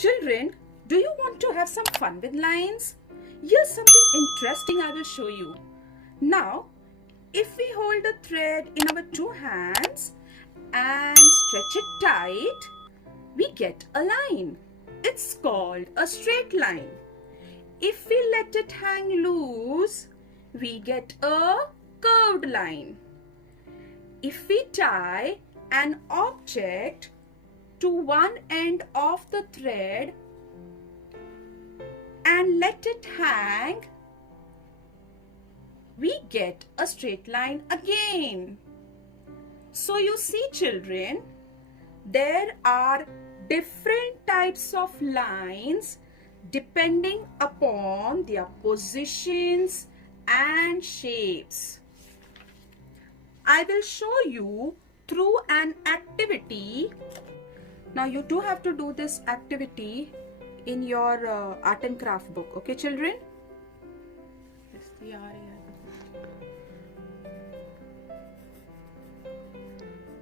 Children, do you want to have some fun with lines? Here's something interesting I will show you. Now, if we hold the thread in our two hands and stretch it tight, we get a line. It's called a straight line. If we let it hang loose, we get a curved line. If we tie an object to one end of the thread and let it hang, we get a straight line again. So you see, children, there are different types of lines depending upon their positions and shapes. I will show you through an activity. Now you do have to do this activity in your art and craft book, okay children?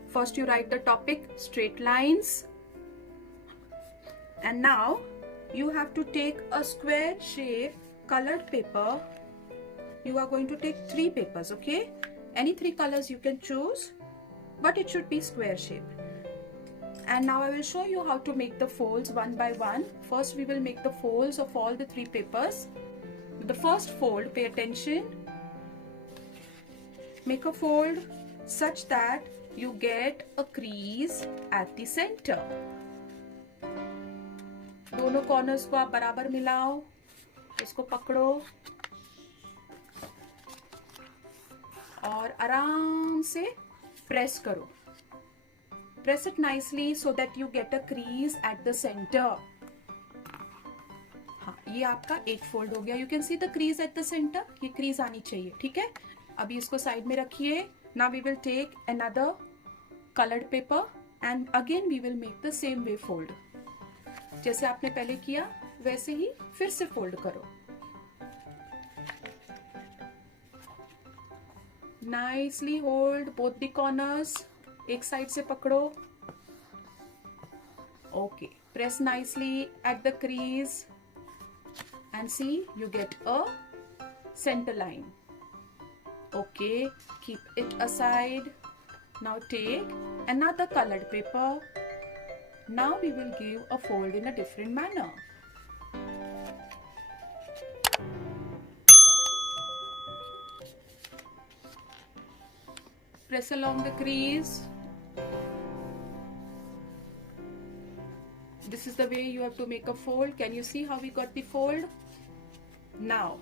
First you write the topic straight lines, and now you have to take a square shape colored paper. You are going to take 3 papers, okay? Any 3 colors you can choose, but it should be square shape. And now I will show you how to make the folds one by one. First we will make the folds of all the 3 papers. The first fold, pay attention. Make a fold such that you get a crease at the center. दोनों corners को आप बराबर मिलाओ, इसको पकड़ो और आराम से प्रेस करो. Press it nicely so that you get a crease at the center. हाँ, ये आपका एक फोल्ड हो गया. You can see the crease at the center. ये crease आनी चाहिए, ठीक है? अभी इसको साइड में रखिए. Now we will take another colored paper and again we will make the same way fold. जैसे आपने पहले किया वैसे ही फिर से फोल्ड करो. Nicely hold both the corners. एक साइड से पकड़ो. Okay, press nicely at the crease and see you get a center line. Okay, keep it aside. Now take another colored paper. Now we will give a fold in a different manner. Press along the crease. This is the way you have to make a fold. Can you see how we got the fold? Now,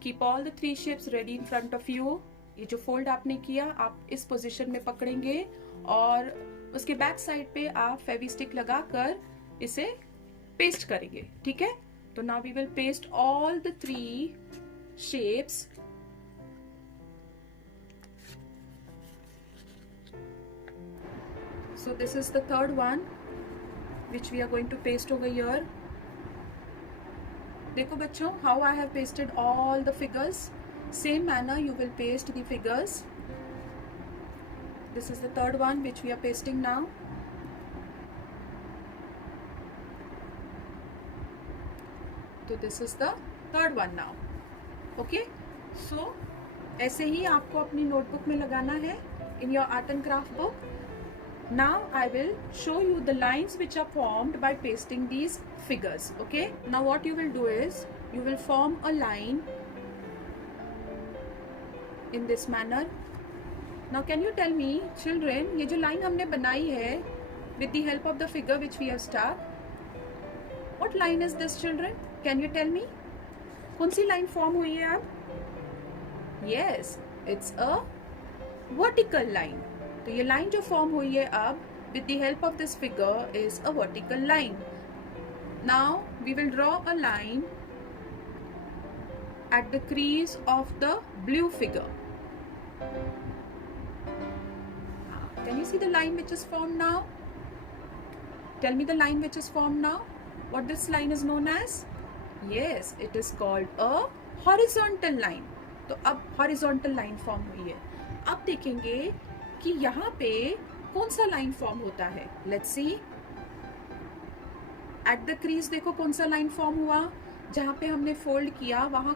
keep all the 3 shapes ready in front of you. ये जो fold आपने किया, आप इस position में पकड़ेंगे और उसके बैक साइड पे आप फेविस्टिक लगाकर इसे पेस्ट करेंगे, ठीक है? तो now we will paste all the 3 shapes. So this is the third one which we are going to paste over here. देखो बच्चों, how I have pasted all the figures. Same manner you will paste the figures. This is the third one which we are pasting now. So this is the third one now. Okay? So ऐसे ही आपको अपनी notebook में लगाना है in your art and craft book. Now I will show you the lines which are formed by pasting these figures. Okay? Now what you will do is you will form a line in this manner. Now can you tell me, children, ये जो line हमने बनाई है with the help of the figure which we have stuck, what line is this, children? Can you tell me? कौन सी line form हुई है अब? Yes, it's a vertical line. तो ये लाइन जो फॉर्म हुई है अब with the help of this figure is a vertical line. Now we will draw a line at the crease of the blue figure. Can you see the line which is formed now? Tell me the line which is formed now. What this line is known as? Yes, it is called a horizontal line. तो अब horizontal line form हुई है. अब देखेंगे कि यहाँ पे कौन सा लाइन फॉर्म होता है. Let's see. At the crease देखो कौन सा लाइन फॉर्म हुआ, जहाँ पे हमने फोल्ड किया वहाँ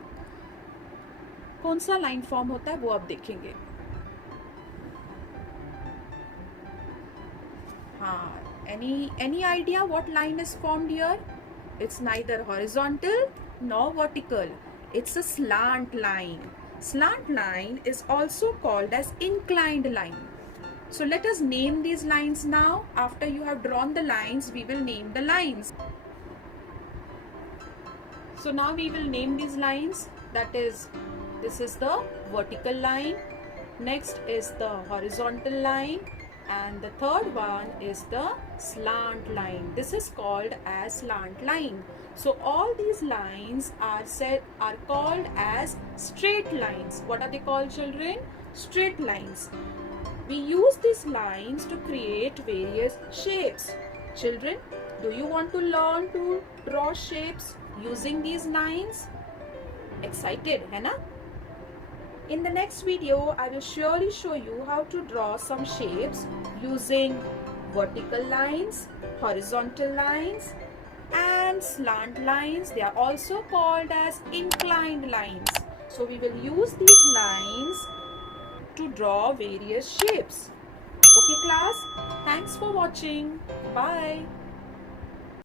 कौन सा लाइन फॉर्म होता है वो आप देखेंगे। हाँ, any idea what line is formed here? It's neither horizontal nor vertical. It's a slant line. Slant line is also called as inclined line. So let us name these lines now. After you have drawn the lines, we will name the lines. So now we will name these lines. That is, this is the vertical line. Next is the horizontal line. And the third one is the slant line. This is called as slant line. So all these lines are called as straight lines. What are they called, children? Straight lines. We use these lines to create various shapes. Children, do you want to learn to draw shapes using these lines? Excited, है ना? In the next video, I will surely show you how to draw some shapes using vertical lines, horizontal lines, and slant lines. They are also called as inclined lines. So we will use these lines to draw various shapes. Okay class, thanks for watching. Bye.